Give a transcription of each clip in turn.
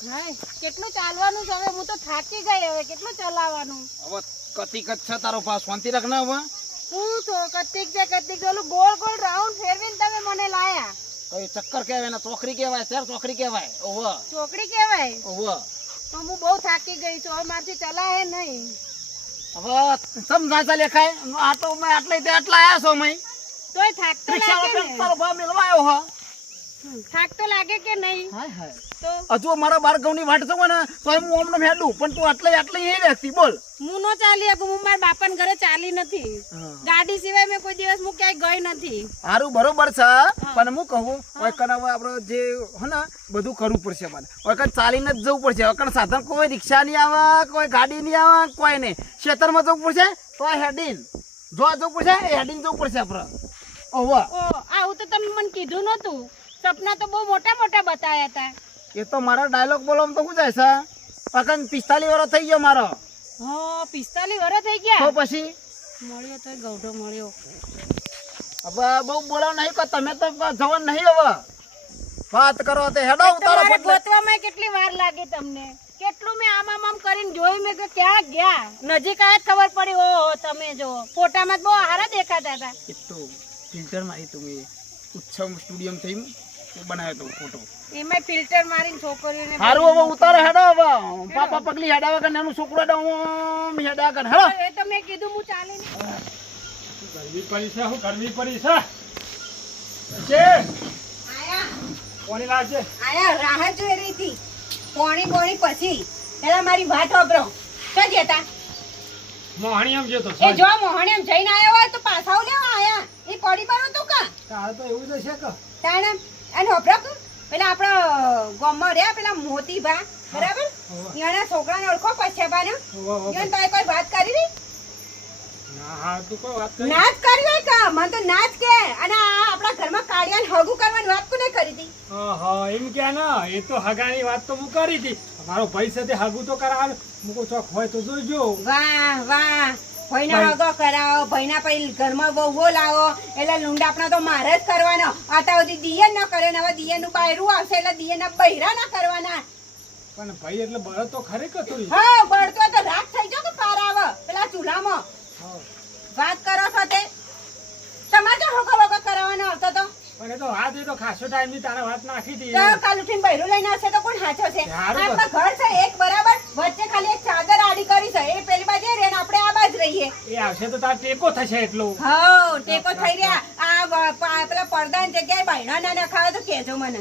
કેટલું ચાલવાનું છે હવે? હું તો થાકી ગઈ હવે. કેટલું ચલાવવાનું? હવે કતિક જ છે તારો પાસ. શાંતિ રાખ ને હવે. હું તો કતિક છે કતિક ઓલું ગોળ ગોળ રાઉન્ડ ફેરવીને તમે મને લાયા. કઈ ચક્કર કહેવાય ને ચોકડી કહેવાય સર ચોકડી કહેવાય? ઓહો. ચોકડી કહેવાય? ઓહો. તો હું બહુ થાકી ગઈ છું હવે મારથી ચલાય નહીં. હવે સમજા ચાલે ખાય આ તો મેં આટલે આટલા આયા છો મેં તોય થાકતો લાગે ને. તારો ભાવ મેળવા આવ્યો હો. થાક તો લાગે કે નહીં? હજુ મારા બાર ઘઉંની વાટ છે ને તો હું ઓમનો હેડું પણ તું આટલે આટલે એ રહેતી બોલ. હું નો ચાલી હું મારા બાપાના ઘરે ચાલી નથી. ગાડી સિવાય મેં કોઈ દિવસ હું ક્યાંય ગઈ નથી. સારું બરોબર છે પણ હું કહું કણ હવે આપણે જે હે ને બધું કરવું પડશે મને. કણ ચાલીને જ જવું પડશે. કણ સાધન કોઈ રિક્ષા નહીં આવે કોઈ ગાડી નહીં આવે કોઈ નહીં. ખેતરમાં જવું પડશે તો હેડિન. જો જવું પડશે હેડિન જવું પડશે આપણે ઓહો આવું તો તમે મને કીધું નતું સપના તો બહુ મોટા મોટા બતાવ્યા હતા. એ તો મારા ડાયલોગ બોલવામાં તો શું જાય છે? પકન પિસ્તાલીસ વર્ષ થઈ ગયો મારો. હા પિસ્તાલીસ વર્ષ થઈ તો ગયા પછી? મળ્યો તો ગૌઢો મળ્યો. હવે બહુ બોલાવ નહીં કો તમે તો જવાન નહીં હવે. વાત કરો તો હેડો ઉતારો ગોતવામાં કેટલી વાર લાગી તમને? કેટલું મેં આમ આમ આમ કરીને જોયું મેં કે ક્યાં ગયા? નજીક આયા ખબર પડી ઓહો તમે જો. ફોટામાં બહુ હારા દેખાતા હતા. તો ફિલ્ટર મારી તમે ઉત્સવ સ્ટુડિયમ થઈ બનાવ્યો તો ફોટો એમાં ફિલ્ટર મારીને છોકરીઓને હારું હવે ઉતારો હેડો હવે. પાપા પગલી હેડાવે કે નાનું છોકરો હેડો ઓમ હેડા કર હેડો. એ તો મેં કીધું હું ચાલીને ગરમી પડી છે શું ગરમી પડી છે. છે. આયા. કોની લાગે આયા રાહ જોઈ રહી હતી. પોણી પોણી પછી. પેલા મારી વાત વાપરો. તો જતા? મોહણી આમ જતો એ જો મોહણે એમ જઈને આવ્યો હોય તો પાછા લેવા આયા. એ પડી પડું તું કા? તારે તો એવું જ છે કે? તાણે અને હોભરો તું? પેલા આપણા ગામમાં રહ્યા પેલા મોતીભા બરાબર? એના છોકરાને ઓળખો. ઈવન કોઈ વાત કરી હતી ના હા તું કોઈ વાત કરી નાચ કરી હોય કા? મને તો નાચ કે. અને આ આપણા ઘરમાં કાળિયાને હગું કરવાની વાત કોને કરી હતી? હા એમ કે ના એ તો હગાની વાત તો હું કરી હતી. મારો ભાઈ સાથે હગુ તો કરાવે. મૂકો ચોક હોય તો જોઈજો. વાહ વાહ. ભાઈનો હગો કરાવો ભાઈના પછી ઘરમાં વહુઓ લાવો એટલે લુંડા તો મારે જ કરવાનો. આતા સુધી દિયન ન કરે ને હવે દિયનનું બાયરું આવશે એટલે દિયન ના બૈરા ના કરવાના. પણ ભાઈ એટલે બળદ તો ખરેખર તો હા બળતો તો રાત થઈ ગયો કે પાર આવે પેલા ચૂલામાં. વાત કરો છો તે તમારે તો હગો વગો કરાવવાનો આવતો તો. પણ એ તો વાત એ તો ખાસો ટાઈમની તારે વાત નાખી હતી. તો કાલ ઉઠીને બૈરું લઈને આવશે તો કોણ હાચો છે આપણા ઘર છે એક બરાબર? વચ્ચે ખાલી એક ચાદર આડી કરી છે. એ પેલી બાજુ રહે આપણે આ રહીએ. એ આવશે તો તાર ટેકો થશે એટલો. હા ટેકો થઈ રહ્યા. આ પેલા પા- ની જગ્યાએ બાયણા ના નખાવે તો કેજો મને.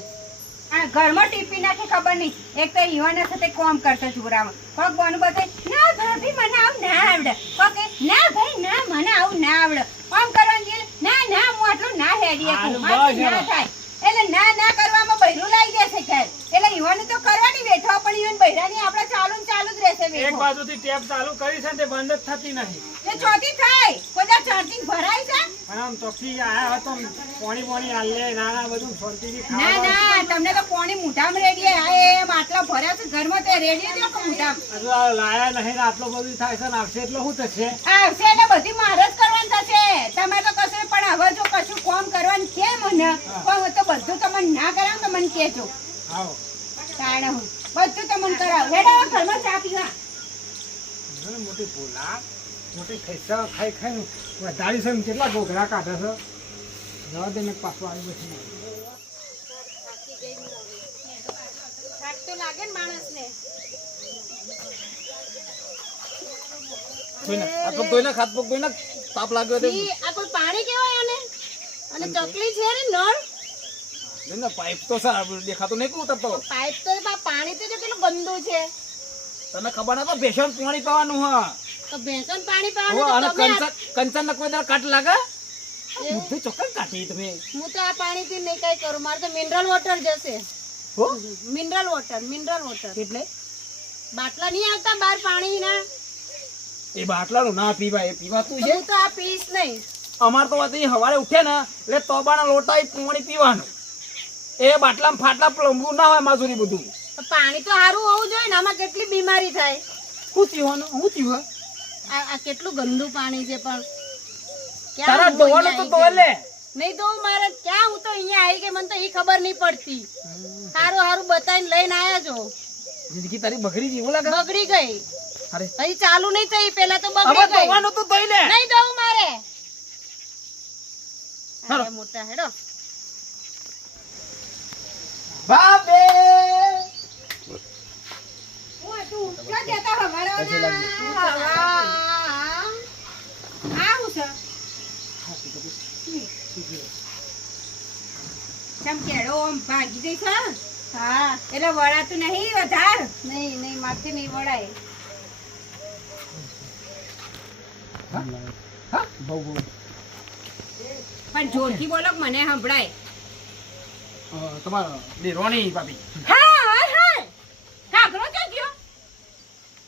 આ ઘરમાં ટીપી નાખે ખબર નહીં. એક તો યુવાના સાથે કોમ કરતો છોકરામાં. કોક બોનું બધે ના ભાભી મને આવું ના આવડે. કોક ના ભાઈ ના મને આવું ના આવડે. કોમ કરવાનું છે ના ના હું આટલું ના હેડી ના થાય. એટલે ના ના કરવામાં બૈરું લાવી દેશે ખેર એટલે યુવાને તો કરવાની બેઠો પણ યુવાન બૈરાની આપણે ચાલુ ને ચાલુ જ રહેશે એક બાજુથી ટેપ ચાલુ કરી છે તે બંધ જ થતી નહીં એ ચોથી થાય. કોઈ ચાર્જિંગ ભરાય છે? પણ આમ ચોખ્ખી આયા હતો પાણી પાણી આલે નાના બધું શાંતિથી ના ખાવા ના તમને તો પાણી મુઠામાં રેડી આ એ માટલા ભર્યા છે ઘરમાં તે રેડી દો કે મુઠામાં હજુ આ લાયા નહીં ને આટલો બધું થાય છે ને આવશે એટલે શું થશે? આવશે એટલે બધી મારે જ કરવાનું થશે. તમે તો કશું પણ હવે જો કશું કોમ કરવાનું કે મને? પણ તો બધું તમને ના કરાવ તો મને કહેજો. આવો. તાણે હું. બધું તમને કરાવ. હેડો ઘરમાં ચા પીવા. મોટી ભૂલ. મોટી ખૈસા ખાઈ ખાઈ વધારી છે ને કેટલા ઘોઘરા કાઢે છે? જવા દે ને પાછું આવી પછી થાક તો લાગે ને માણસને. હાથ પગ ધોઈને તાપ લાગ્યો તો આ કોઈ પાણી કેવાય આને? અને ચકલી છે ને નળ? જોઈને પાઇપ તો સર દેખાતો નહીં કે ઉતરતો. પાઇપ તો પાણી તો કેટલું ગંદુ છે. તને ખબર ના તો ભેસણ પાણી પીવાનું હા તો ભેંસોને પાણી હો, અને પાવાનું તો તમે કંચન કંચન ને કોઈ દર કાટ લાગે? બુદ્ધિ ચોક્કસ કાઢી તમે. હું તો આ પાણીથી નહીં કઈ કરું. મારે તો મિનરલ વોટર જશે. હો? મિનરલ વોટર મિનરલ વોટર એટલે? બાટલા નહીં આવતા બાર પાણીના? એ બાટલાનું ના પીવાય એ પીવાતું તો છે? હું તો આ પીશ નહીં. અમાર તો વાત હવારે ઉઠે ને એટલે તોબાના લોટા પાણી પીવાનું. એ બાટલા ફાટલા પ્લમ્બુ ના હોય માજુરી બધું. પાણી તો સારું હોવું જોઈએ ને આમાં કેટલી બીમારી થાય? શું થયું શું થયું આ આ કેટલું ગંદુ પાણી છે પણ. તારા ધોવાનું તો અહીંયા લે. નહીં તો મારે ક્યાં હું તો અહીંયા આવી ગઈ મને તો એ ખબર નહીં પડતી. સારું સારું બતાવીને લઈને આવ્યા છો જિંદગી તારી બગડી ગઈ એવું લાગે? બગડી ગઈ. અરે. હજી ચાલુ નહીં થઈ પેલા તો બગડી ગઈ. ધોવાનું તો ધોઈ લે. નહીં ધોવું મારે. મોટા હેડો બાપે હું હતું. ક્યાં જતા હવારવાના? પછી લાગી. હવા. આ હું છે? ચમ કેળો આમ ભાગી જઈ છે? હા. એટલે વળાતું નહીં વધાર? નહીં નહીં માથે નહીં વળાય. હા? બહુ બહુ પણ જોરથી બોલો મને સંભળાય. અ, તમારા દેરોની ભાભી હા હા હા ઘાઘરો કે ગયો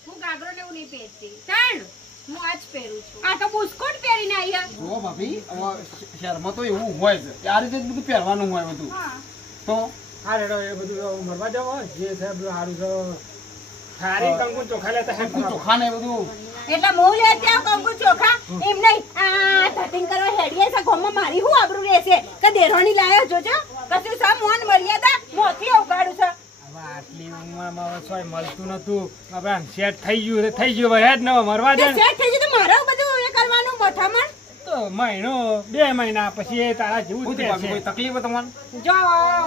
હું ઘાઘરો લેવું નહીં પહેરતી તાણ હું આજ પહેરું છું આ તો બુસ્કોટ પહેરીને આવ્યા જો ભાભી હવે શહેરમાં તો એવું હોય છે આ રીતે જ બધું પહેરવાનું હોય બધું તો હા રેડો એ બધું મરવા જાવ જે છે બધું સારું છે સારી કંકુ ચોખા લેતા હે કંકુ ચોખા ને બધું એટલે હું લે ત્યાં કંકુ ચોખા એમ નહીં આ ધતિંગ કરવા હેડીએ છે ગોમાં મારી હું આબરૂ રહેશે કે દેરોણી લાયો જોજો કશું સા મોન મર્યાદા? મોથી ઉગાડું છે. હવે આટલી ઉંમરમાં હવે સોય મળતું નતું. હવે સેટ થઈ ગયું થઈ ગયું. હવે હેડ ન મરવા દે સેટ થઈ ગયું તો મારે બધું એ કરવાનું મોઠામાં તો મહિનો બે મહિના પછી એ તારા જેવું જ કોઈ. તકલીફ તમારે? જો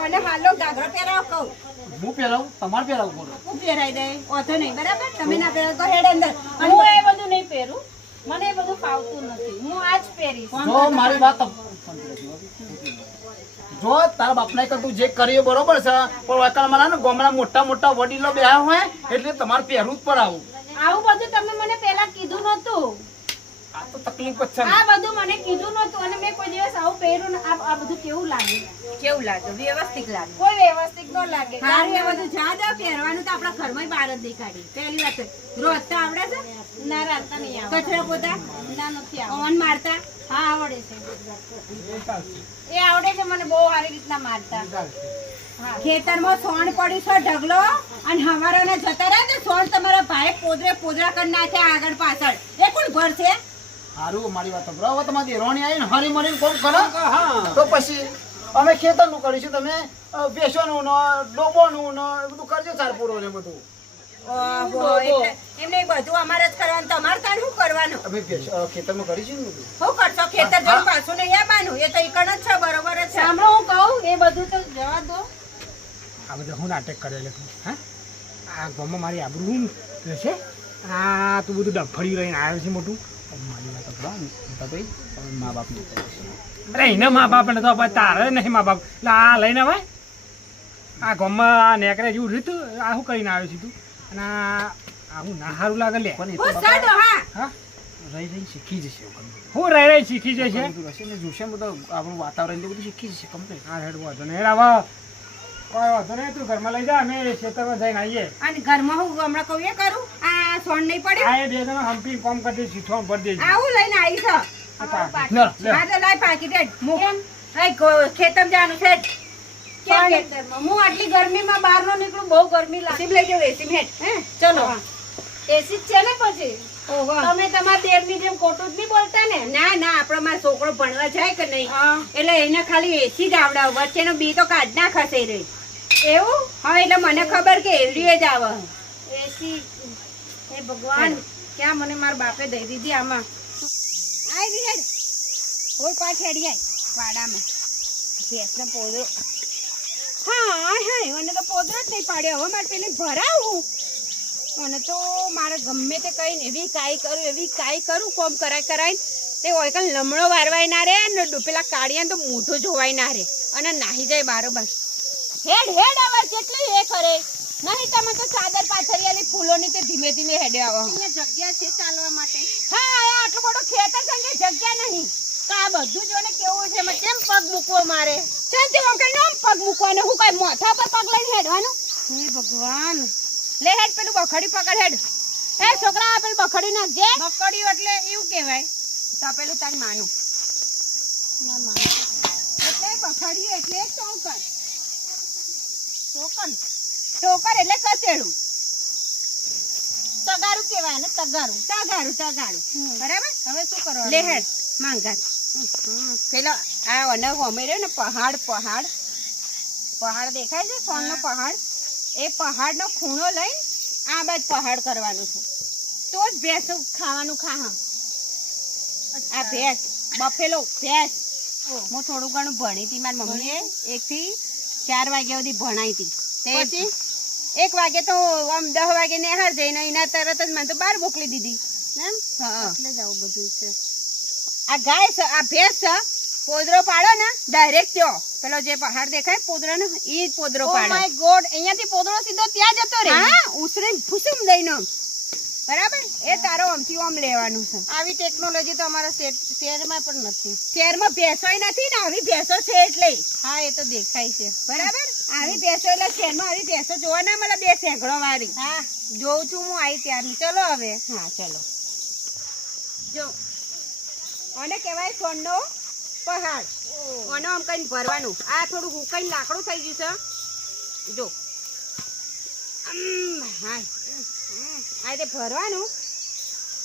અને હાલો ગાગરો પહેરાવ કહું. હું પહેરાવું? તમારે પહેરાવું બોલો હું પહેરાઈ દે. ઓથો નહીં બરાબર? તમે ના પહેરાવ તો હેડ અંદર. હું એ બધું નહીં પહેરું. મને એ બધું ફાવતું નથી. હું આજ પહેરીશ. જો મારી વાત જો તારા બાપના કે તું જે કર્યું બરોબર છે પણ વકાલ મારા ને ગામના મોટા મોટા વડીલો બેહા હોય એટલે તમારે પહેરવું જ પર આવું આવું બધું તમે મને પહેલા કીધું નતું આ તો તકલીફ જ છે આ બધું મને કીધું નતું અને મેં કોઈ દિવસ આવું પહેર્યું ને આ આ બધું કેવું લાગે? કેવું લાગે? વ્યવસ્થિત લાગે. કોઈ વ્યવસ્થિત ન લાગે. તારે એ બધું જા દો પહેરવાનું તો આપણા ઘરમાં બહાર જ દેખાડી. પહેલી વાત તો. આવડે છે? ના રાતા નહીં આવે કચરા પોતા? ના નથી આવડતું. ઓન મારતા? હા આવડે છે એ આવડે છે મને બહુ સારી રીતના મારતા. ખેતરમાં સોણ પડ્યું છે ઢગલો અને હમારાને જતા રહ્યા તો સોણ તમારા ભાઈ પોદરે પોદરા કરી નાખ્યા આગળ પાછળ. એ કોણ ભરશે હારું મારી વાત સાંભળો. હવે તમારી દેરોણી આવીને હરી મરીને કોમ કરો? તો પછી અમે ખેતરનું કરીશું તમે બેસવાનું ભેંસોનું ને ડોબોનું ને એ બધું કરજો ચારપુરો ને બધું. બધું અમારે જ કરવાનું. તમારે શું કરવાનું? અમે ખેતરમાં કરીશું ને શું કરશો? ખેતર જઈને પાછું નહીં આવવાનું. એ તો ઈકણ જ છે બરોબર જ છે. હું કહું એ બધું તો જવા દો. આ બધા હું નાટક કરે હા? આ ગામમાં મારી આબરૂ હું રહેશે આ તું બધું ડફળ્યું રહીને આવ્યો છે મોટું? મારી વાત સાંભળો, મોટાભાઈ, મા બાપને કહો અરે એને મા બાપ ને તો તારે નહીં મા બાપ. એટલે આ લઈને આવે આ ગામમાં આ નેકરે જેવું રીતું આ શું કરીને આવ્યો છે તું? અને આ આ હું ના સારું લાગે લે. પણ એ તો હું બાપા સાડો હા. હા? રહી રહી શીખી જશે હું રહી રહી શીખી જશે. ને જોશે બધું આપણું વાતાવરણ બધું શીખી જશે complete. હા હેડ વાંધો નહીં. આવો. કોઈ વાંધો નહીં તું ઘરમાં લઈ જા અમે ખેતરમાં જઈને આવીએ. અને ઘરમાં હું હમણાં કહું એ કરું આ સોણ નહીં પડે આ બે જણા હમ્પી કોમ કરી દે દેજો. આવું લઈને આવી છે. હા તો હેડ મૂક. અહીં જવાનું છે? હું આટલી ગરમીમાં બહાર નો નીકળું બહુ ગરમી લાગે. લઈ જાવ એસી હેડ હે? ચલો. એસી જ છે ને પછી? ઓહો તમે તમારા દેરની જેમ ખોટું જ નહીં બોલતા ને? ના ના આપણો મારો છોકરો ભણવા જાય કે નહીં? એટલે એને ખાલી એસી જ આવડે વચ્ચેનો બી તો કાઢ ના ખસે રહી એવું? હા એટલે મને ખબર કે એવડી જ આવે. એસી હે ભગવાન ક્યાં મને મારા બાપે દઈ દીધી આમાં? રી હેડ. ઓય પાછ વાડામાં. ભેંસનો પોદરો હા હા મને તો પોદરો જ નહીં પાડ્યો. હવે મારે પેલી ભરાવું. મને તો મારે ગમે તે કહીને એવી કાઈ કરું એવી કાઈ કરું કોમ કરાય કરાય. તે હોય કાલ લમણો વારવાય ના રે ને પેલા કાઢીએ તો મોઢું જોવાય ના રે. અને નાહી જાય બરોબર હેડ હેડ આવા કેટલી એ કરે. નહીં તમે તો ચાદર પાથરિયાની ફૂલોની તે ધીમે ધીમે હેડે આવો. અહીંયા જગ્યા છે ચાલવા માટે. હા આટલો બધો ખેતર છે જગ્યા નહીં. આ બધું જોને કેવું છે? એમાં કેમ પગ મૂકવો મારે? શાંતિ આમ કઈ નામ પગ મૂકવાનો. હું કઈ માથા પર પગ લઈને હેડવાનું? હે ભગવાન. લે હેડ પેલું બખડી પકડ હેડ. એ છોકરા પેલું બખડી નાખજે. બકડ્યું એટલે એવું કહેવાય. તો પેલું તારી માનું. ના માનું. એટલે બખડી એટલે ચોકર ચોકન ચોકર એટલે કચેડું તગારું કેવાય ને તગારું. તગારું તગારું. બરાબર? હવે શું કરો લેહેડ માંગા પેલો આ અને હોમે ને પહાડ પહાડ. પહાડ દેખાય છે? સોનનો પહાડ. એ પહાડનો ખૂણો લઈ આ બાજ પહાડ કરવાનું છે. તો જ ભેંસ ખાવાનું ખા આ ભેંસ બફેલો ભેંસ. હું થોડું ઘણું ભણી હતી મારી મમ્મીએ એક થી ચાર વાગ્યા સુધી ભણાઈ હતી તે? એક વાગે તો આમ દસ વાગે નેહાર જઈને એના તરત જ મને તો બહાર મોકલી દીધી. એમ? એટલે જ આવું બધું છે. આ ગાય છે આ ભેંસ છે પોદરો પાડો ને ડાયરેક્ટ ત્યો. પેલો જે પહાડ દેખાય પોદરો ને ઈ પોદરો ઓ પાડો. માય ગોડ અહીંયાથી પોદરો સીધો ત્યાં જતો રે હા ઉસરે ફૂસુમ દઈને. બરાબર? એ તારો આમથી આમ લેવાનું છે. આવી ટેકનોલોજી તો અમારા શહેરમાં પણ નથી. શહેરમાં ભેંસોય નથી ને આવી ભેંસો છે એટલે. હા એ તો દેખાય છે. બરાબર? આવી ભેંસો એટલે શહેરમાં આવી ભેંસો જોવા ના મળે બે સેંકડો વાળી હા જોઉં છું હું આવી ત્યારની. ચલો હવે. હા ચલો. જો. અને કહેવાય સોનનો પહાડ. ઓનો આમ કઈ ભરવાનું? આ થોડું હુકાઈને લાકડું થઈ ગયું છે. જો. અમ, હાય. આ રીતે ભરવાનું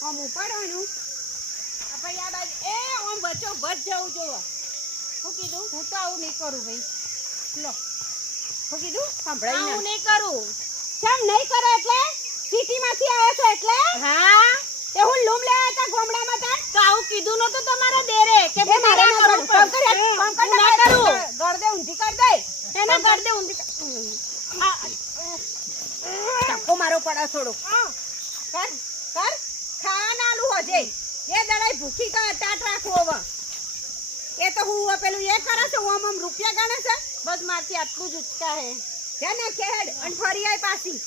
આમ ઉપાડવાનું. ભાઈ આ બાજુ એ આમ વચ્ચો વચ જવું જોવો. શું કીધું? હું તો આવું નહીં કરું ભાઈ. લો. શું કીધું? સાંભળાય હું નહીં કરું. કેમ નહીં કરો એટલે? સિટીમાંથી આવ્યો છો એટલે? હા. તે હું લૂમ લેવા હતા ગોમડામાં તાર? તો આવું કીધું નતું તમારા દેરે કે એ મારે ના કરવું. કામ કરે. કામ કર, હું. ના કરું. કર. ગળદે ઊંધી કર દે. એને કર દે ઊંધી કર. ધક્કો મારો પડે થોડું કર કર ખાવાનું આલું હોજે એ દડાઈ ભૂખી કા ટાટ રાખો હવે. એ તો હું પેલું એ કરે છે હું આમ રૂપિયા ગણે છે. બસ મારથી આટલું જ ઉચકા હે. છે ને ખેડ અને ફરી આય પાછી.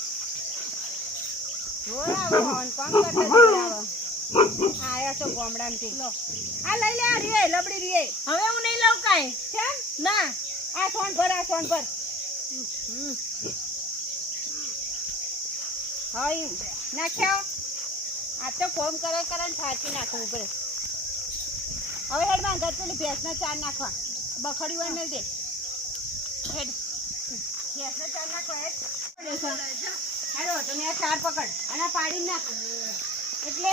કામ કરતા આયા ગામડામાંથી. લો. આ લઈ લે આ રીએ લબડી રીએ. હવે હું નહીં લઉં કાંઈ? છે ના. આ સોન ભર આ સોન ભર. હાય નાખ્યો? આ તો ફોન કરે કરે થાચી નાખવું પડે હવે હેડમાં ઘર પેલી ભેંસના ચાર નાખવા. બખડી હોય મેળ દે. હેડ. ભેંસના ચાર નાખો હેડ. હેડો તમે આ ચાર પકડ. અને પાડી નાખ. એટલે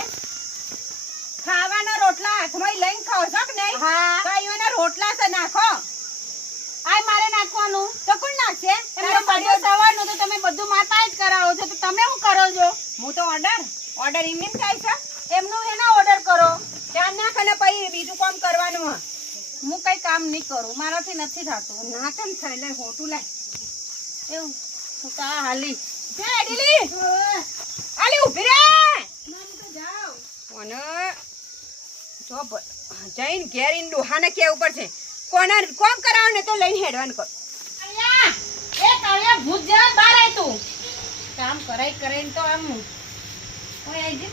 ખાવાના રોટલા હાથમાં લઈને ખાવ છો કે નહીં? હા. ગાયોના રોટલા છે નાખો. આ મારે નાખવાનું? તો કોણ નાખશે? તમારો બધો સવારનો તો તમે બધું માતા જ કરાવો છો. તો તમે શું કરો છો? હું તો ઓર્ડર ઓર્ડર એમને થાય છે. એમનું એના ઓર્ડર કરો. ચાર નાખ અને પછી બીજું કામ કરવાનું હા. હું કઈ કામ નહીં કરું. મારાથી નથી થતું. ના કેમ થાય? લે હોટું લે. એવું. હું તો હાલી. છે એડીલી આલી ઊભી રે! અને જો જઈને ઘેર ઈન ડોહાને કેવું પડશે કોના કોમ કરાવો ને તો લઈને હેડવાનું કર એ કાળિયા ભૂત જેવા બહાર આય તું. કામ કરાઈ કરાઈને તો આમ ઓય આઈ જા.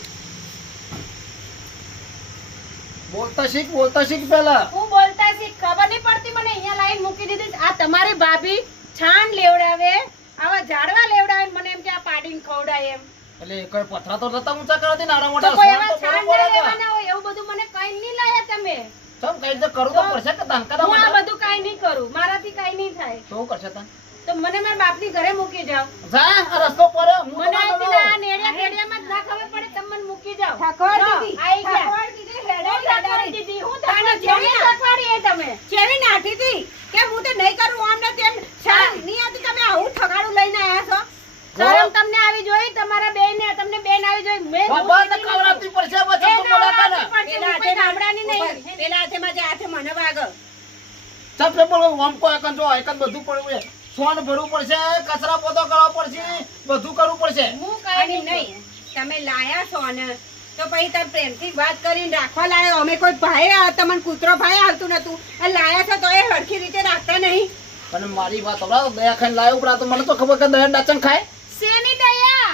બોલતા શીખ બોલતા શીખ પેલા. હું બોલતા શીખ ખબર નહીં પડતી મને અહીંયા લાઈન મૂકી દીધી આ તમારી ભાભી છાણ લેવડાવે આવા ઝાડવા લેવડાવે મને એમ કે આ પાડીને ખવડાય એમ. એટલે કોઈ પથરા તો ઊંચા કરે નારા મોટા કોઈ એવા છાણ બરોબર ના હતા. લેવાના હોય એવું બધું મને કઈ નહીં લાયા તમે. ચમ કઈ તો કરું? તો પડશે કે ધંકા હું આ તો બધું કઈ નહીં કરું. મારાથી કઈ નહીં થાય. શું કરશે તને તો મને મારા બાપની ઘરે મૂકી જાવ જા આ રસ્તો પર હું મને આ નેડિયા ટેડિયામાં જ ના ખબર પડે તમે મને મૂકી જાવ ઠાકોર દીદી આઈ ગયા. ઠાકોર દીદી હેડે ઠાકોર દીદી હું તાને જેવી જેવી એ તમે? જેવી નાઠી હતી કે હું તો નહીં કરું આમ ને તેમ. શરમ નહીં આવતી તમે આવું ઠગાડું લઈને આયા છો? શરમ તમને આવી જોઈ તમારા બેન ને તમને બેન આવી જોઈ. મેં ખબર તો કવરાતી પડશે બચો તો તું બોલાતા ને. નવરાત્રી પડશે, હું કોઈ ગામડાની નહીં પેલા હાથે માં જે હાથે મને વાગ. ચમ પે બોલો ઓમ કો એકન જો એકન બધું પડવું છે. સોન ભરવું પડશે કચરા પોતો કરવો પડશે બધું કરવું પડશે. હું કરી નહીં. તમે લાયા છો ને તો પછી તમે પ્રેમથી વાત કરીને રાખવા લાયો. અમે કોઈ ભાઈ તમને કૂતરો ભાઈ આવતું નતું અને લાયા છો તો એ હરખી રીતે રાખતા નહીં. પણ મારી વાત હમણાં દયા ખાઈને લાયો ઉપરા તો મને તો ખબર કે દયા ડાચન ખાય. સેની દયા?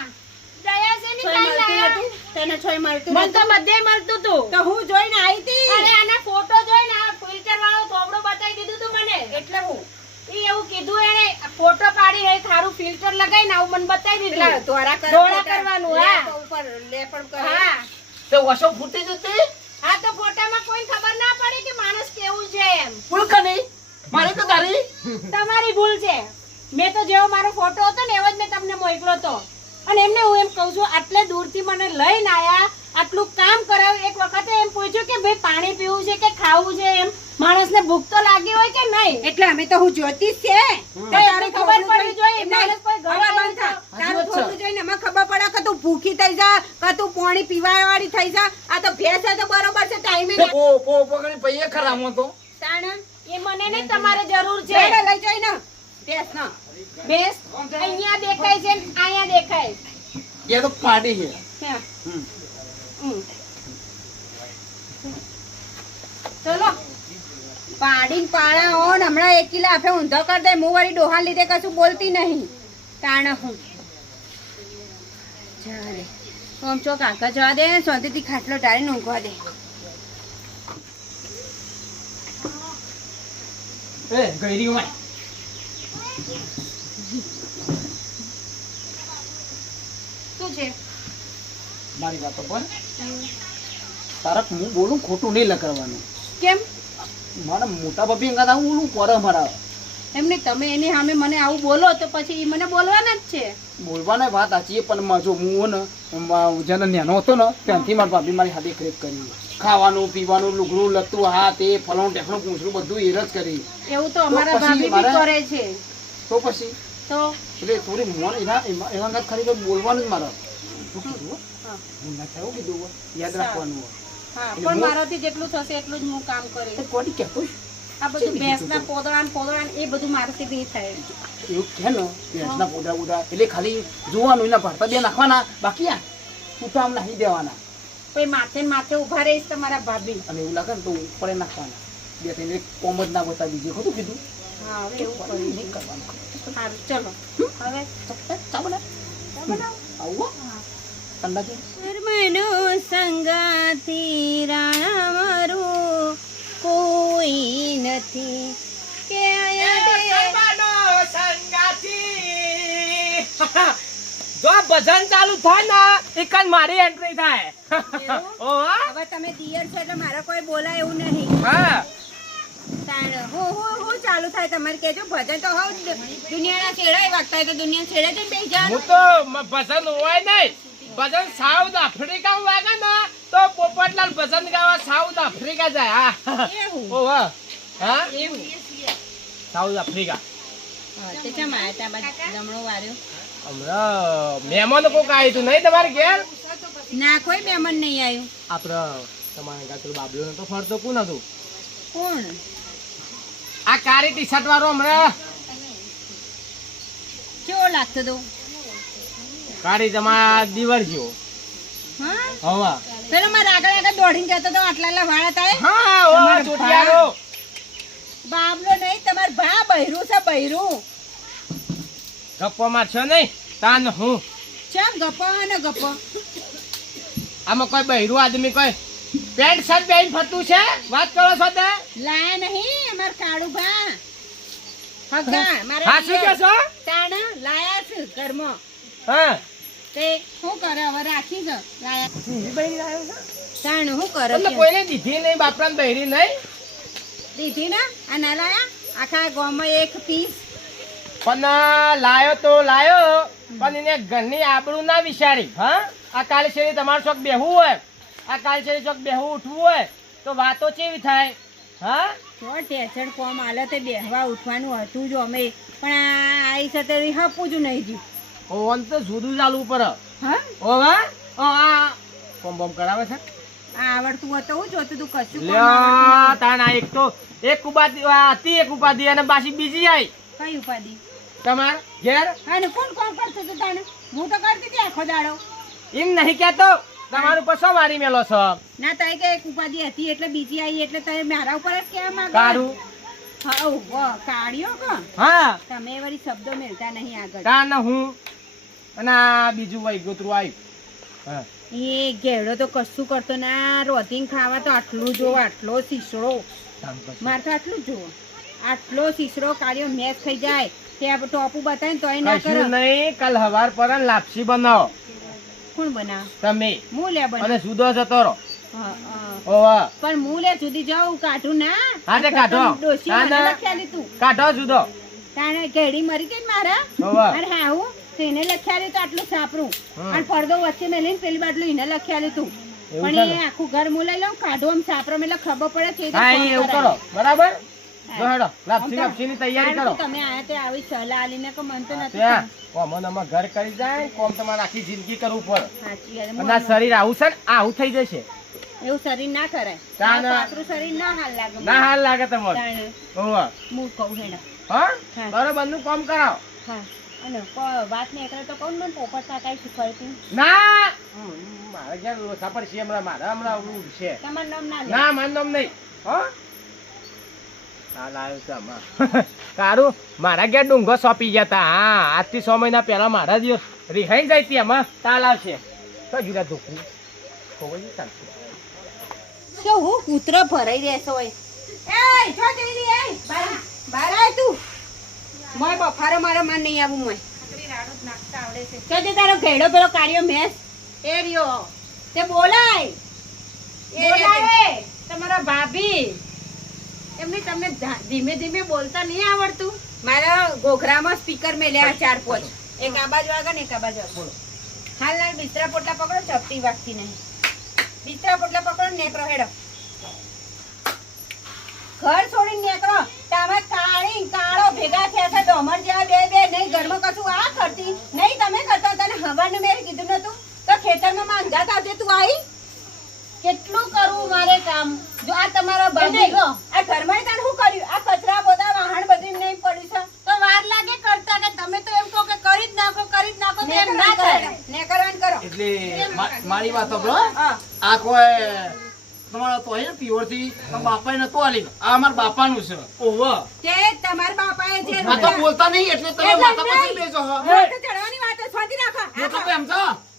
દયા સેની ખાઈ મળતું લાયા? તને છોય મળતું મને તો બધે મળતું તું. તો હું જોઈને આવી હતી અરે આના ફોટો જોઈને આ ફિલ્ટર વાળો થોબડો બતાવી દીધું તું મને એટલે હું ઈ એવું કીધું એને ફોટો પાડી એ થારું ને આવું મને બતાવી દીધું. ફોટા કરવાનું, હા. તો ઉપર લેપણ કરે. હા. તો વસો ફૂટી જતી? હા તો ફોટામાં કોઈ ખબર ના પડે કે માણસ કેવું છે એમ. ફૂલ કની મારી તો તારી. તમારી ભૂલ છે. મેં તો જેવો મારો ફોટો હતો ને એવો જ મેં તમને મોકલો હતો. અને એમને હું એમ કહું છું આટલે દૂરથી મને લઈને આયા આટલું કામ કરાવ્યું એક વખતે એમ પૂછ્યું કે ભાઈ પાણી પીવું છે કે ખાવું છે એમ? માણસને ભૂખ તો લાગી હોય કે નહીં? એટલે અમે તો હું જ્યોતિષ છે. તો તારે ખબર ખબર પડવી જોઈએ. માણસ તો- ભૂખી થઈ જા કે તું પાણી પીવા વાળી થઈ જા. આ તો ભેંસ તો બરોબર છે ટાઈમે તે પો પો પો પૈયે ખરા હું તાણ એ મને ને તમારે જરૂર છે. લઈ જઈ ને. ભેંસ ના. બેસ અહીંયા દેખાય છે ને અહીંયા દેખાય. એ તો પાડી છે. હે. હમ. હમ. ચલો. પાડીને પાણા હો ને હમણાં એક કિલો આપે ઊંધો કરી દે. હું વળી ડોહા લીધે કશું બોલતી નહીં. તાણ હું. ચાલે આમ ચો કાકા જવા દે શાંતિથી ખાટલો ટાળીને ઊંઘવા દે. એ ગઈરી શું છે? મારી વાતો પણ તારક હું બોલું ખોટું નહીં લખવાનું કેમ? મારા મોટા ભાભી અંગાત આવું બોલું કોરે મારા. એમને તમે એની સામે મને આવું બોલો તો પછી ઈ મને બોલવાના જ છે. બોલવાના વાત સાચી પણ જો હું ને જેને નેનો હતો ને ત્યાંથી મારા ભાભી મારી હાથે ખરીદ કરી. ખાવાનું પીવાનું લુગડું લતું હા તે ફલણ ટેફણું પૂછડું બધું એ જ કરી. એવું તો અમારા ભાભી બી કરે છે. તો પછી? તો? એટલે થોડી મોન એના એના અંગાત ખરી તો બોલવાનું જ મારા. શું કીધું હું? ના થયું કીધું યાદ રાખવાનું હા. પણ મારાથી જેટલું થશે એટલું જ હું કામ કરીશ. કોની કહેતું છે? આ બધું ભેંસના બીજું પોદળા ને પોદળા એ બધું મારાથી નહીં થાય. એવું કે ને ભેંસના પોદરા બોદરા એટલે ખાલી જોવાનું એના ભરતા બે નાખવાના બાકી આ છૂટા નાખી દેવાના. કોઈ માથે માથે ઊભા રહીશ તમારા ભાભી. અને એવું લાગે ને તો ઉપર એ નાખવાના. બે થઈને એક કોમ જ ના બતાવી દીધી. ખોટું કીધું? હા હવે એવું. નહીં કરવાનું. સારું ચલો. હવે ચા બનાવ. આવું હો? ઠંડા છે ધર્મનો સંગાથી રાણા મારું કોઈ નથી. કે જો ભજન ચાલુ થાય ને એક જ મારી એન્ટ્રી થાય? હવે તમે દિયર છો એટલે મારે કોઈ બોલાય એવું નહીં. હા. હું હું હું ચાલુ થાય તમારે કેજો ભજન તો હોવ. દુનિયાના છેડાય વાગતા હોય તો દુનિયા છેડે જ બેસી જવાનું. હું તો ભજન હોય નહીં. ભજન સાઉથ આફ્રિકા વાગે ને. તો પોપટલાલ ભજન ગાવા સાઉથ આફ્રિકા જાય હા. ઓહ ઓ હા. હા? South Africa. મહેમાન કોક આવ્યું હતું નહીં તમારે ઘેર? ના કોઈ મહેમાન નહીં આવ્યું આપણે તમારા ગાતરું બાબલો તો ફરતો કોણ હતું? કોણ? આ કારી ટી શર્ટ વાળો હમણાં. કેવો લાગતો તો કાળી તમારા દીવર જેવો. હા? પેલો મારે આગળ આગળ દોડીને જતો તો આટલા આટલા વાળા થાય હા ઓ ચોટિયારો. બાબલો નહીં તમાર ભા બૈરું છે બૈરું. ગપ્પો મારશો નહીં? તાન હું? ચમ ગપ્પો ને ગપ્પો? આમાં કોઈ બહેરું આદમી કોઈ પેન્ટ શર્ટ પહેરીને ફરતું છે? વાત કરો છો તે? લાયા નહીં અમાર કાળુ ભા. હગા મારે હા શું કે છો? તાણા લાયા છે ઘરમાં. હા. તે શું કરે? હવે રાખી છે લાયા તાણ શું કરે એટલે કોઈને દીધી નહીં બાપરાને બહેરી નહીં? દીધી ને? આ ના લાયા? આખા ગામમાં એક પીસ. પણ લાયો તો લાયો પણ એને ઘરની આબરૂ ના વિચારી હા? આ કાલે શેરી તમારે ચોક બેહવું હોય આ કાલે શેરી ચોક બેહવું ઉઠવું હોય તો વાતો કેવી થાય? હા? જો ટેચડ કોમ આલે તે બેહવા ઉઠવાનું હતું જો અમે. પણ આ આઈ સાથે હપું જ નહીં જી ઓન તો જુદું ચાલવું પડે. હા? ઓ હા આ કોમ બોમ કરાવે છે. આવડતું હોય તો હું જોતું તું કશું તાણ એક તો એક ઉપાધિ હતી એક ઉપાધિ અને પાછી બીજી આવી કઈ ઉપાધિ? તમાર ઘેર? અને કોણ કોણ કરતું હતું તાણે? હું તો કરતી હતી આખો દાડો. એમ નહીં કેતો તમારું પર શું મારી મેલો છો. ના તય કે એક ઉપાધિ હતી એટલે બીજી આવી એટલે તમે મારા ઉપર જ કહેવા માંગો. કાઢું. હા કાઢ્યો કો હા. તમે વળી શબ્દો મેળતા નહીં આગળ. તાન હું અને આ બીજું વહી ગોતરું આવ્યું એ ઘેડો તો કશું કરતો ના. રોધીને ખાવા તો આટલું જો આટલો શીશડો મારે તો આટલું જ જોવો. આટલો શીશડો કાઢ્યો મેચ થઈ જાય ત્યાં ટોપું બતાવે તોય ના કરો. નહીં કાલ હવાર પર લાપસી બનાવો. કોણ બનાવ? તમે. હું લે બનાવ. અને સુધો જતો રહો. પણ હું લે જુદી જાઉં કાઢું ના? હા, તે કાઢો. ડોસી. તું. કાઢો સુધો તાણે ઘેડી મરી ગઈ મારા? ઓવા અરે હા હું તેને લખ્યા તો આટલું સાપરું. અને પડદો વચ્ચે મેલીને પેલી બાટલું એને લખ્યા તું. પણ એ આખું ઘર મુલાઈ લઈ લઉં કાઢો આમ સાપરો એટલે ખબર પડે એવું કરો. બરાબર? જો હેડો લાપસી લાપસીની તૈયારી કરો. તમે આયા તે આવી સલાહ આલીને કે મન તો નથી કોમન આમાં ઘર કરી જાય કોમ તમારે આખી જિંદગી કરવું પડે. સાચી અને શરીર આવું છે ને આવું થઈ જશે. એવું શરીર ના કરાય. પાતળું શરીર ના હાલ લાગે ના હાલ લાગે તમારે હું કહું હેડા. હા? હા. બરોબરનું કામ કરાવો. હા. અને કો- વાત ને એકલે તો કોણ મને પોપટ કાઈ શીખવાડતું ના! મારે ક્યાં લોસા છે હમણાં મારા હમણાં આવું છે. તમારું નામ ના ના મારું નામ નહીં. હો. કારું મારા ઘેર ડુંગો સોંપી ગયા તા હા. આજથી સો મહિના પહેલા મારા દિવસ રિહાઈ જાય તી એમાં તાલ આવશે. તો જુદા ધોકું ખોવાઈ ચાલશે હું કૂતરો ભરાઈ રહેતો હોય? એ જો જઈ રહી એ બહાર આય તું. મોય બફારો મારે મન નહીં આવું મોય. તો તે તારો ઘેડો પેલો કાર્યો મેસ. એ રહ્યો. તે બોલાય. બોલાવે. તમારા ભાભી. એમને તમને ધીમે ધીમે બોલતા નહીં આવડતું? મારા ઘોઘરામાં સ્પીકર મેલ્યા ચાર પોચ. એક આ બાજુ આગળ ને એક આ બાજુ બોલો. હાલ લાલ બિસ્તરા પોટલા પકડો ચપટી વાગતી નહીં. બિસ્તરા પોટલા પકડો ને નેકરો હેડો. ઘર છોડીને નીકળો. તમે કાળી કાળો ભેગા થયા છે ડોમર જેવા બે બે નહીં ઘરમાં કશું આ કરતી નહીં તમે કરતા તને હવાનું મેં કીધું નતું તો ખેતરમાં માંગા આવજે તું આવી કેટલું કરવું મારે કામ? જો આ તમારો ભાભી આ ઘરમાં તને શું કર્યું? આ કચરા બધા વાહણ બધું નહીં પડ્યું છે. તો વાર લાગે કરતા કે તમે તો એમ કહો કે કરી જ નાખો કરી જ નાખો તો એમ ના થાય. નેકરવાન કરો. એટલે મારી વાત સાંભળો આ કોઈ તમારો તો હોય પ્યોરથી બાપા નતો આલી આ અમારા બાપાનું છે. ઓહો. તે તમારા બાપાએ જે આ તો બોલતા નહીં એટલે તમે એટલે પાસે બેસો હો? મોઢું ચડવાની વાત જ રાખો. હું તો એમ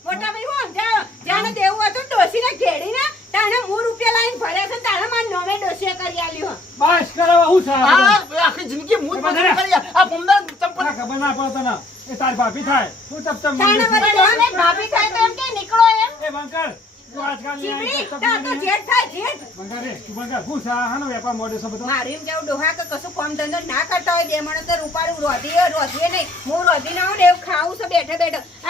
મોટા ભાઈ હું સમજાવો. જાણે દેવું હતું ડોશીને ઘેડીને તાણે હું રૂપિયા લાવીને ભર્યા છે તાણે મારા નોમે ડોશીએ કરી આલ્યું. બસ કરાવવા હું છે આ આ આખી જિંદગી હું જ એ બધા મજૂરી કરી આ પંદર ચંપલ ખબર ના પડે તને. એ તારી ભાભી થાય. હું તપ તપ તાણે મંદિર વળી પણ એમને ભાભી થાય તો એમ કે નીકળો એમ. એ બંકર રે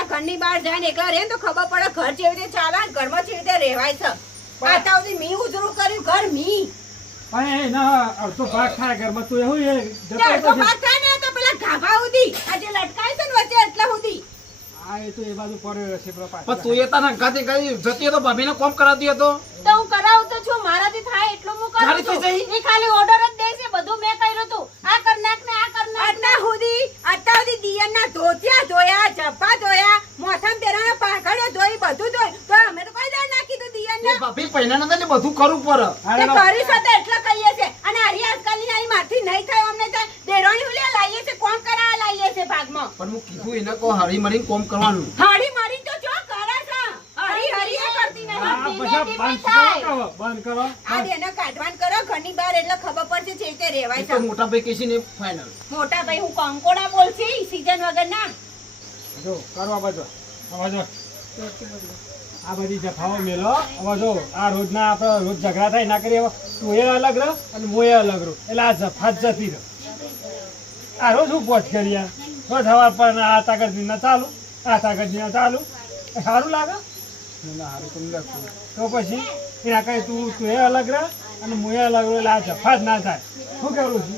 ઘરની બહાર જાય ને એકલા રહે તો ખબર પડે ઘર જેવી રીતે ચાલે ઘરમાં જેવી રીતે રેવાય છે. પાછા સુધી મી ઉજરું કર્યું ઘર મી. પણ ના અડધો ભાગ થાય ઘરમાં તું એવું એ અડધો ભાગ થાય ને તો પેલા ગાભા સુધી આજે લટકાય છે ને વચ્ચે એટલા સુધી આ એ તો એ બાજુ પડ્યો હશે પણ તું એ તારા ગાતે કઈ જતી હતો ભાભીને કોમ કરાવતી હતો તો? હું કરાવું તો છું મારાથી થાય એટલું હું કરું છું. એ ખાલી ઓર્ડર જ દે છે બધું મેં કર્યું હતું આ કર નાખ ને આ કર નાખ આટલા સુધી આટલા સુધી દિયરના ધોતિયા ધોયા જબ્બા ધોયા મોથામાં પહેરવાના પાઘડીઓ ધોઈ બધું ધોઈ. તો અમે તો કોઈ દાડ ના કીધું એ દિયરને ભાભી પહેલા ને બધું કરવું પડે. તે કરી તો એટલા કહીએ છે અને આરી આજકાલની નાની મારથી નહીં થાય અમને થાય દેરોણી ઉલ્યા લાવીએ છે કોમ કરાવવા લાવીએ છે ભાગમાં હું કીધું એને કહો હળી મળીને કોમ કરવાનું. હરી મારી તો જો કરે છે. હરી હરી એ કરતી નહીં આ ધીમે બધા બંધ કરો બંધ કરો. આ દેને કાઢવાન કરો ઘરની બહાર એટલે ખબર પડશે છે કે રેવાય છે. મોટા ભાઈ કેસી ને ફાઇનલ મોટા ભાઈ હું કંકોડા બોલછી સીઝન વગર ના. જો કરવા બાજો. આવા જો આ બધી જફાઓ મેલો. હવે જો આ રોજના આપણે રોજ ઝઘડા થાય ના કરીએ હવે તું એ અલગ રહો અને હું એ અલગ રહું. એટલે આ જફા જ જતી રહો. આ રોજ હું પોચ કરીએ રોજ સવાર પર આ તાકત ના ચાલુ આ તાકત ના ચાલુ સારું લાગે? સારું તો લાગતું. તો પછી એના કઈ તું તું એ અલગ રહે અને હું એ અલગ રહે આ જફા જ ના થાય. શું કરું છું?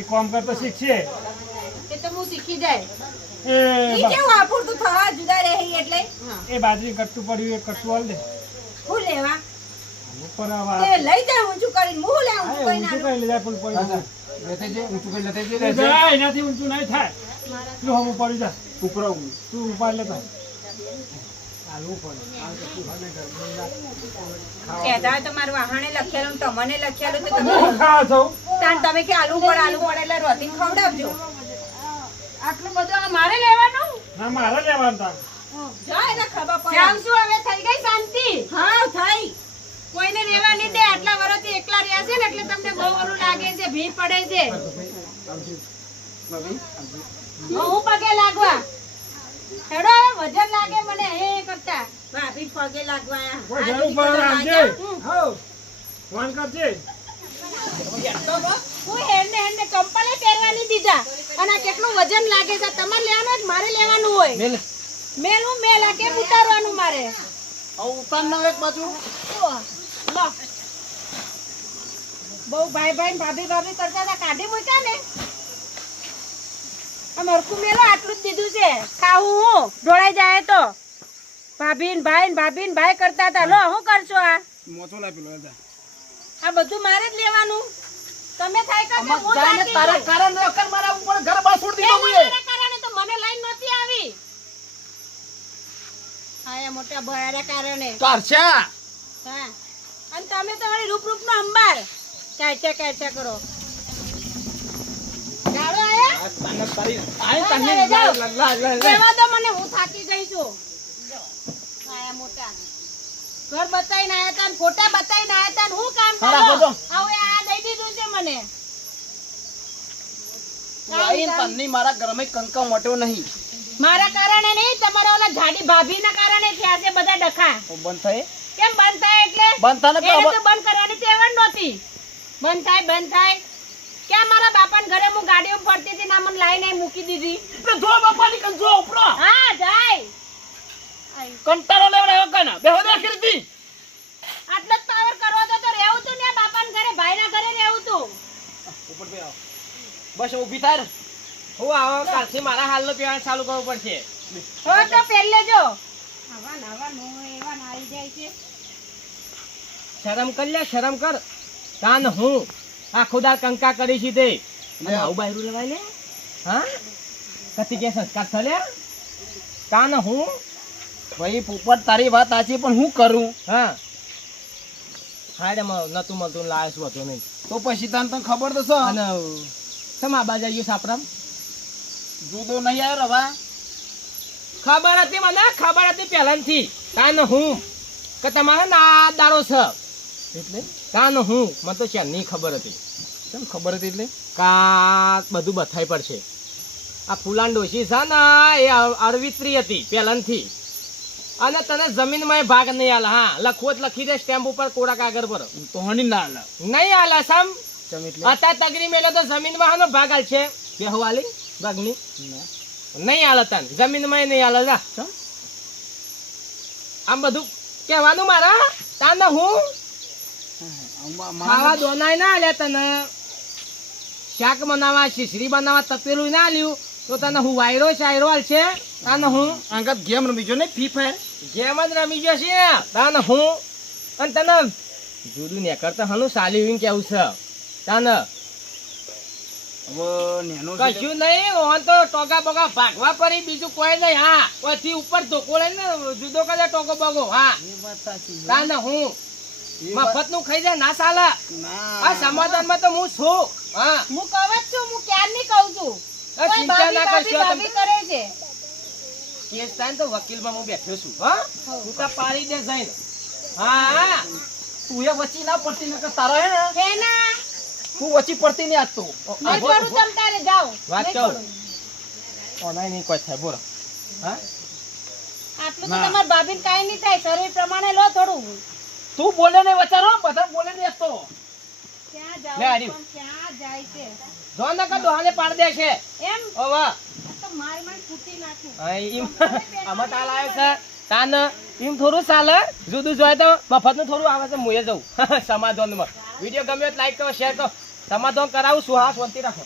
એ કોમ કરતો. શીખશે. એ તો હું શીખી જાય. એ કેવું બાજરી કટતું પડ્યું એ કટતું હાલ દે. હું લેવા? ઉપર લઈ જાય ઊંચું કરીને. હું લેવું ઊંચું પણ. લેતે જે ઊંચું કરી લેતે જે તું જા, એનાથી ઊંચું નહીં થાય. તું હમું પડી જા. ઉપરો હું તું ઉપાડ લેતા. હાલવું પડે. આ તો તું હાલે ઘરમાં ના. કહેતા હોય તો મારું વાહણે લખેલું તમને લખેલું તો તમે હું છો? તાન તમે કે આલુ પડે આલુ પડે એટલે રોટી ખવડાવજો. આટલું બધું મારે લેવાનું? ના મારે લેવાનું તાર જા એને ખબર પડે. જાઉં છું હવે થઈ ગઈ શાંતિ. હા થઈ. કોઈને રહેવા નહીં દે. આટલા વર્ષથી એકલા રહ્યા છે ને એટલે તમને બહુ ઓલું લાગે છે ભીડ પડે છે. હું પગે લાગવા? હેડો વજન લાગે મને હે કરતા. ભાભી પગે લાગવા. ફોન કરજે. હું હેડને હેડને ચંપલે પહેરવાની દીધા. અને કેટલું વજન લાગે છે? તમારે લેવાનું જ મારે લેવાનું હોય? મેલ. મેલું મેલ. આ કેમ ઉતારવાનું મારે? ઉપર નો એક બાજુ. લો. બહુ ભાઈ ભાઈ ભાભી ભાભી કરતા હતા કાઢી મૂક્યા ને? મરખું મેલો આટલું જ દીધું છે. ખાવું હું? ઢોળાઈ જાય તો. ભાભી ભાઈ ભાભી ભાઈ કરતા હતા. લો શું કરશો આ? મોચો લાય પેલો આ બધું મારે જ લેવાનું. તમે થાય કે હું જાને તારા. કારણે અકલ મારા ઉપર ઘર બાર છોડી દીધો મને મુએ. કારણે તો મને લાઈન નહોતી આવી. હા એ મોટા ભયારા કારણે. કારછા. હા. અને તમે તો વળી રૂપ રૂપ નો અંબાર ચાચા ચાચા કરો હવે મને હું થાકી ગઈ છું. મોટા. ઘર બતાવીને ફોટા હું કામ કરો? હવે આ દઈ દીધું છે મને. તન્ની મારા ઘરમાં કંકા મોટો નહીં. મારા કારણે નહીં તમારા ઓલા જાડી ભાભીના કારણે થયા છે બધા ડખા. બંધ થાય. કેમ બંધ થાય એટલે? બંધ થાય એટલે બંધ કરવાની ટેવ જ નહોતી. બંધ થાય બંધ થાય. ક્યાં મારા બાપાને ઘરે હું ગાડીઓ ફરતી હતી ના મને લાઈને મૂકી દીધી. એટલે જો બાપાની કન જો ઉપરો હા જાય. કંટાળો લેવડાવ્યો કન? બેહો દે કીર્તિ આટલો પાવર કરવો તો તો રહેવું તું ને બાપાના ઘરે ભાઈના ઘરે રહેવું તું. ઉપર બે આવો બસ ઊભી થાય હું આવો કાલથી મારા હાલનો પીવાનું ચાલુ કરવું પડશે. હો તો પહેલે જો આવા નાવા ને આવી જાય છે. શરમ કર લે શરમ કર. કાન હું આ ખુદા કંકા કરી છે તે. મને આવું બાયરું લેવાય લે હા? કતી કે સંસ્કાર થલે? કાન હું ભાઈ પોપટ તારી વાત સાચી પણ હું કરું? હા. હાડે નતું મળતું લાયસ હતો નહીં. તો પછી તને તને ખબર તો છે. અને સમા બાજા ગયું સાપરામ? જુદો નહીં આવ્યો રવા. ખબર હતી મને? ખબર હતી પહેલાથી. કાન હું કે તમારે ના દાડો છે. એટલે? કાન હું? મને તો ચારની ખબર હતી. કેમ ખબર હતી એટલે? કા બધું બથાઈ પડશે. આ ફૂલાન ડોશી છે ને એ અરવિત્રી હતી પહેલાંથી. અને તને જમીનમાં ભાગ નહીં આલે હા. લખવો જ લખી દે સ્ટેમ્પ ઉપર કોરા કાગળ પર. તો હણી ના આલે. નહીં આલે સામ. અત્યારે તગરી મેલે તો જમીનમાં હાનો ભાગ આલ છે બેહવાલી ભાગની. નહીં આલે તને. જમીનમાં નહીં આલે જા. આમ બધું કહેવાનું મારા? તાને હું? ખાવા દોનાય ના આલ્યા તને. શાક બનાવવા શીશરી બનાવવા તપેલું ના આલ્યું તો તને હું વાયરો શાયરો આલશે તાને હું. આગળ ગેમ રમી ગયો ને ફ્રી ફાયર? ગેમ જ રમી ગયો છે. તાને હું. અને તને જુદું ને કરતા હનું સાલી કેવું છે? તાને છે કશું નહીં ઓન તો ટોગા બોગા ભાગવા પડી બીજું કોઈ નહીં હા. કોઈથી ઉપર ધોકો લઈને જુદો કરે ટોકો બોગો હા. હું? મફતનું ખાઈ જાય ના ચાલે ના. આ સમાધાનમાં તો હું છું હા. હું કહું જ છું હું ક્યારની કહું છું? ચિંતા ના કરશો તમે કરે છે. કેસ થાય ને તો વકીલમાં હું બેઠ્યો છું હા. તો પાડી દે જઈને. હા. હા તું એ વચ્ચે ના પડતી નકર તારો હે ને. તું ઓછી પડતી નહીં આજ નહીં છોડું તમ તારે જાઓ. વાત કહો. ઓનાય નહીં કોઈ થાય બોલો. હા? આટલું તો. તમારા ભાભીને કાંઈ નહીં થાય. શરીર પ્રમાણે લો થોડું. તું બોલે ને વચારો બધા બોલે ને એક તો. ક્યાં જાવ ક્યાં જાય છે? જો ના કે દોહાને પાડ દે છે. એમ? ઓ વાહ. તો માર માર ફૂટી નાખું. હા, ઈમ આમાં તાલ આવ્યો છે. તાન એમ થોડું ચાલે જુદું જોઈએ તો મફતનું થોડું આવે છે મુએ જવું સમાધાનમાં વીડિયો ગમ્યો લાઈક કરો શેર કરો. સમાધાન કરાવું સુહાસ શાંતિ રાખો.